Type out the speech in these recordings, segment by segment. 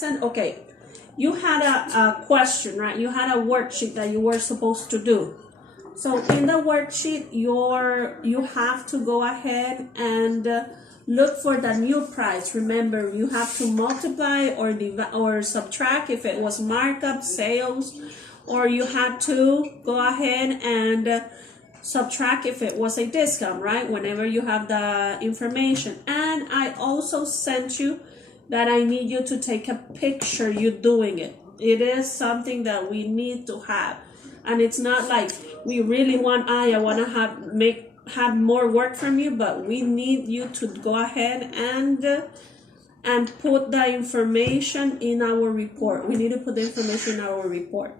lesson? Okay, you had a question, right? You had a worksheet that you were supposed to do. So in the worksheet, you have to go ahead and look for the new price. Remember, you have to multiply or subtract if it was markup, sales, or you had to go ahead and subtract if it was a discount, right? Whenever you have the information. And I also sent you that I need you to take a picture you doing it. It is something that we need to have. And it's not like we really want, I want to have more work from you, but we need you to go ahead and put the information in our report. We need to put the information in our report.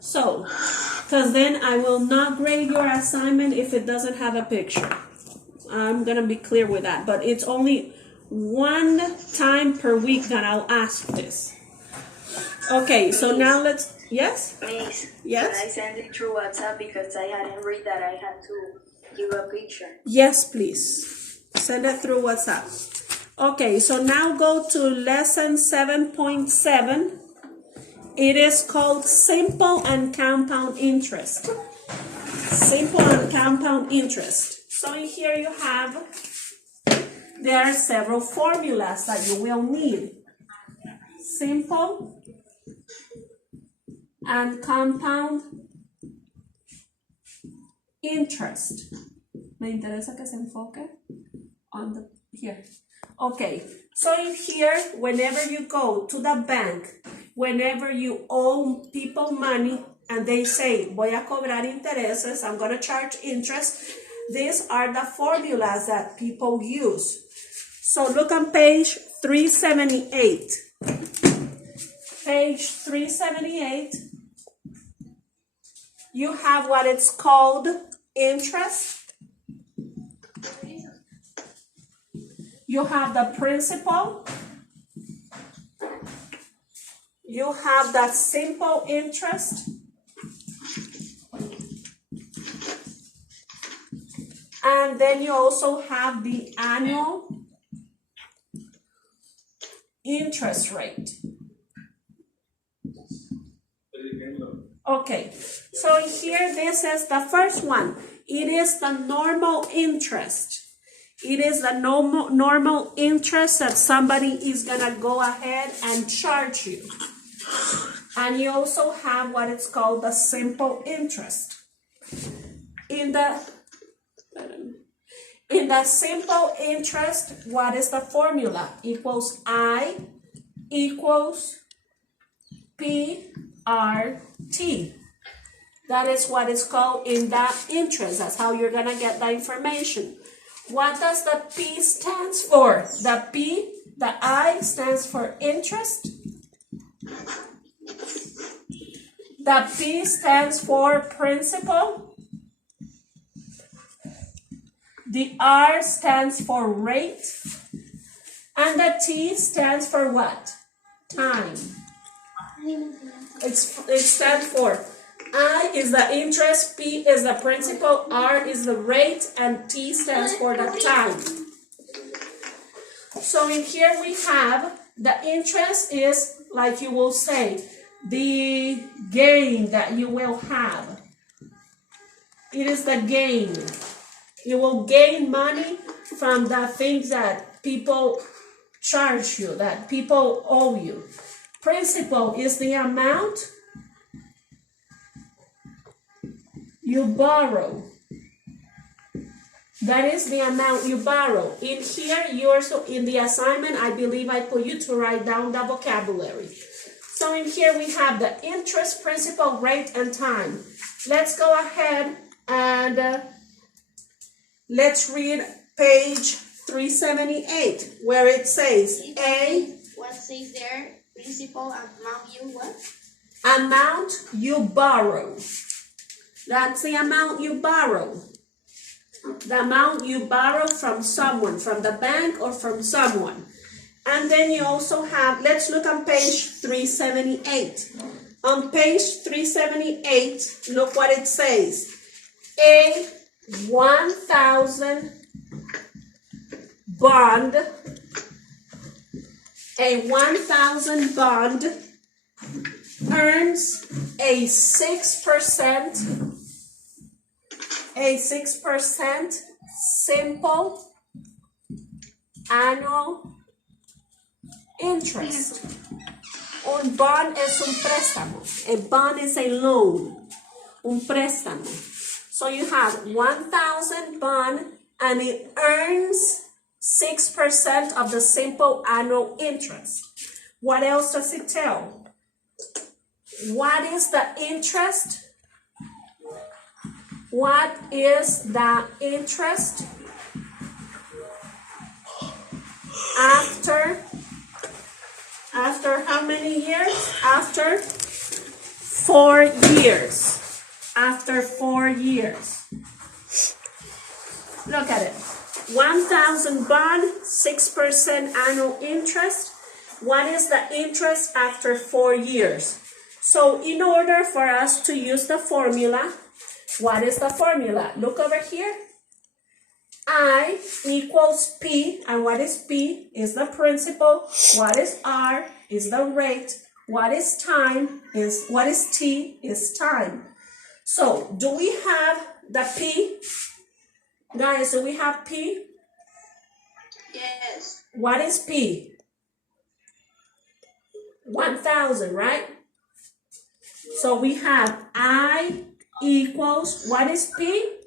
So, because then I will not grade your assignment if it doesn't have a picture. I'm going to be clear with that. But it's only one time per week that I'll ask this. Okay, so now let's, yes? Miss, yes? Can I send it through WhatsApp because I hadn't read that I had to give a picture? Yes, please. Send it through WhatsApp. Okay, so now go to lesson 7.7. It is called simple and compound interest. Simple and compound interest. So in here you have, there are several formulas that you will need. Simple and compound interest. Me interesa que se enfoque on the here. Okay, so in here, whenever you go to the bank, whenever you owe people money and they say, voy a cobrar intereses, I'm going to charge interest, these are the formulas that people use. So look on page 378. Page 378, you have what it's called interest. You have the principal. You have the simple interest. And then you also have the annual interest rate. Okay, so here this is the first one. It is the normal interest. It is the normal interest that somebody is going to go ahead and charge you. And you also have what it's called the simple interest. In the simple interest, what is the formula? Equals I equals PRT. That is what it's called in that interest. That's how you're going to get the information. What does the P stands for? The I stands for interest. The P stands for principal. The R stands for rate. And the T stands for what? Time. It stands for I is the interest, P is the principal, R is the rate, and T stands for the time. So in here we have the interest is, like you will say, the gain that you will have. It is the gain. You will gain money from the things that people charge you, that people owe you. Principal is the amount you borrow. That is the amount you borrow. In here, in the assignment, I believe I put you to write down the vocabulary. So in here we have the interest, principal, rate, and time. Let's go ahead and let's read page 378, where it says A. What says there? Principal amount you what? Amount you borrow. That's the amount you borrow. The amount you borrow from someone, from the bank or from someone. And then you also have, let's look on page 378. On page 378, look what it says. A 1,000 bond A 1,000 bond earns a 6% simple annual interest. Un bond es un préstamo. A bond is a loan. Un préstamo. So you have 1,000 bond and it earns 6% of the simple annual interest. What else does it tell? What is the interest? What is the interest after how many years? After 4 years. After 4 years. Look at it. 1,000 bond, 6% annual interest. What is the interest after 4 years? So in order for us to use the formula, what is the formula? Look over here. I equals P, and what is P? Is the principal. What is R? Is the rate. What is time? What is T? Is time. So do we have the P? Guys, do we have P? Yes. What is P? 1,000, right? So we have I equals, what is P?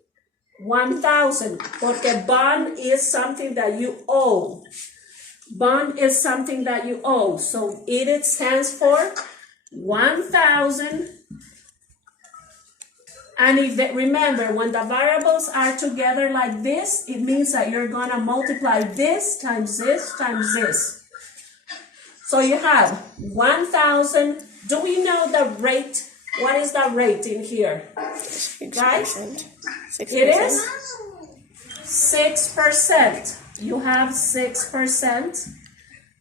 1,000. Porque bond is something that you owe. Bond is something that you owe. So it stands for 1,000. And remember, when the variables are together like this, it means that you're going to multiply this times this times this. So you have 1,000. Do we know the rate? What is the rate in here? 6%. Guys? 6%. It is 6%. You have 6%.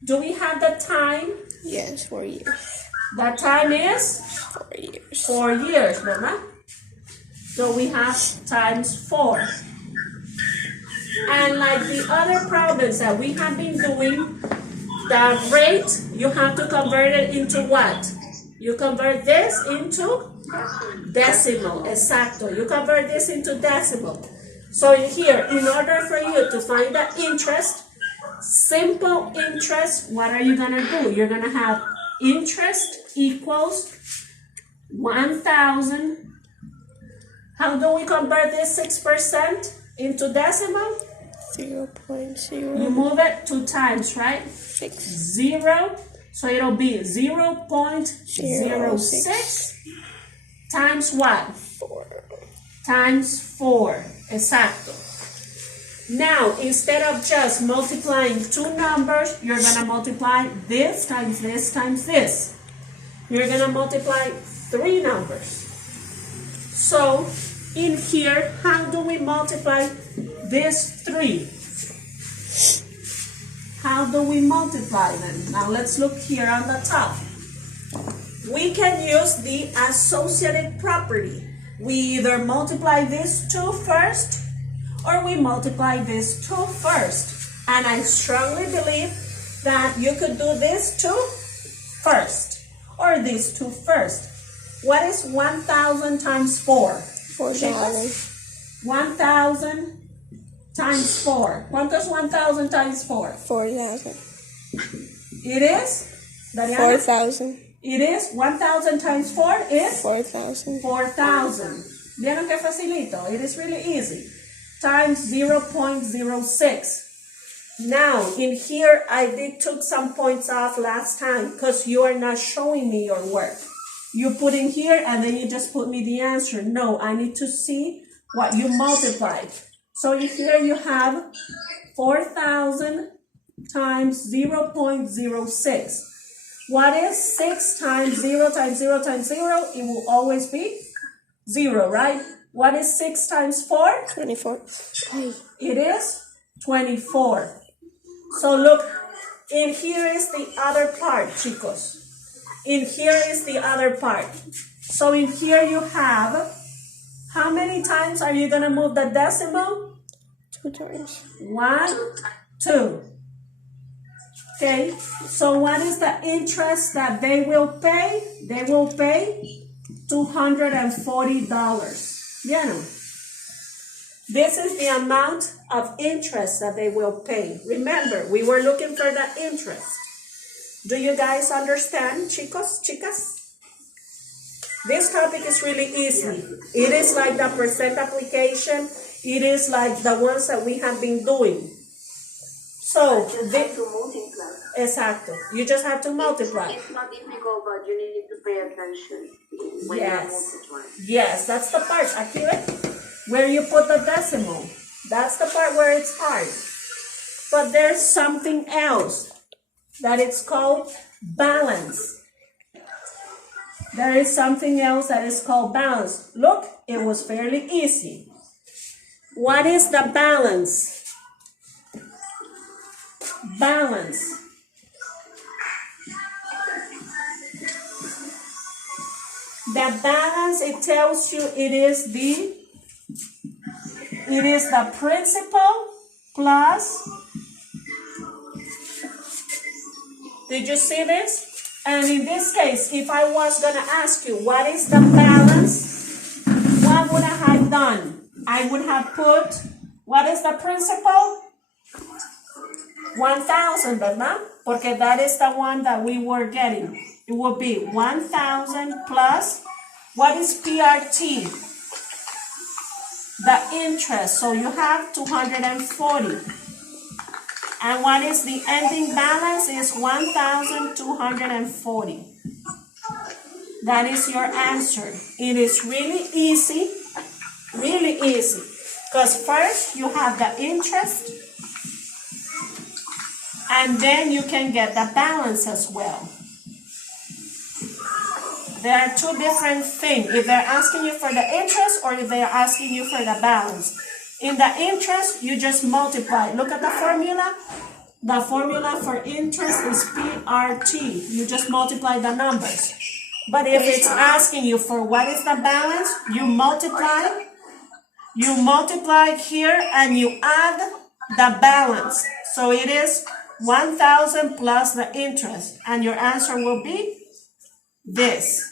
Do we have the time? Yes, 4 years. The time is 4 years. 4 years, ¿verdad? So we have times 4. And like the other problems that we have been doing, the rate, you have to convert it into what? You convert this into decimal, exacto. You convert this into decimal. So in here, in order for you to find the interest, simple interest, what are you gonna do? You're gonna have interest equals 1,000. How do we convert this 6% into decimal? 0.0. You move it 2 times, right? 6. 0, so it'll be 0.06 times what? 4. Times 4, exacto. Now, instead of just multiplying 2 numbers, you're gonna multiply this times this times this. You're gonna multiply 3 numbers. So, in here, how do we multiply this 3? How do we multiply them? Now let's look here on the top. We can use the associative property. We either multiply this 2 first, or we multiply this 2 first. And I strongly believe that you could do this 2 first, or this 2 first. What is 1,000 times 4? 4,000. 1,000 times 4. ¿Cuánto es 1,000 times 4? 4,000. It is? Dariana? 4,000. It is? 1,000 times 4 is? 4,000. 4,000. ¿Vieron qué facilito? It is really easy. Times 0.06. Now, in here, I did took some points off last time because you are not showing me your work. You put in here and then you just put me the answer. No, I need to see what you multiplied. So in here you have 4,000 times 0.06. What is 6 times 0 times 0 times 0? It will always be 0, right? What is 6 times 4? 24. It is 24. So look, in here is the other part, chicos. In here is the other part. So in here you have, how many times are you going to move the decimal? 2 times. 1, 2. Okay, so what is the interest that they will pay? They will pay $240. Yeah. This is the amount of interest that they will pay. Remember, we were looking for the interest. Do you guys understand, chicos, chicas? This topic is really easy. It is like the percent application. It is like the ones that we have been doing. So, Just have to multiply. exacto. You just have to multiply. It's not difficult, but you need to pay attention when you multiply. Yes, that's the part, Akira, where you put the decimal. That's the part where it's hard. But there's something else that it's called balance. There is something else that is called balance. Look, it was fairly easy. What is the balance? Balance. The balance, it tells you it is the principal plus. Did you see this? And in this case, if I was going to ask you what is the balance, what would I have done? I would have put, what is the principal? 1,000, ¿verdad? Porque that is the one that we were getting. It would be 1,000 plus, what is PRT? The interest. So you have 240. And what is the ending balance is 1,240. That is your answer. It is really easy. Really easy. Because first you have the interest. And then you can get the balance as well. There are two different things. If they're asking you for the interest or if they're asking you for the balance. In the interest, you just multiply. Look at the formula. The formula for interest is PRT. You just multiply the numbers. But if it's asking you for what is the balance, you multiply here and you add the balance. So it is 1,000 plus the interest. And your answer will be this.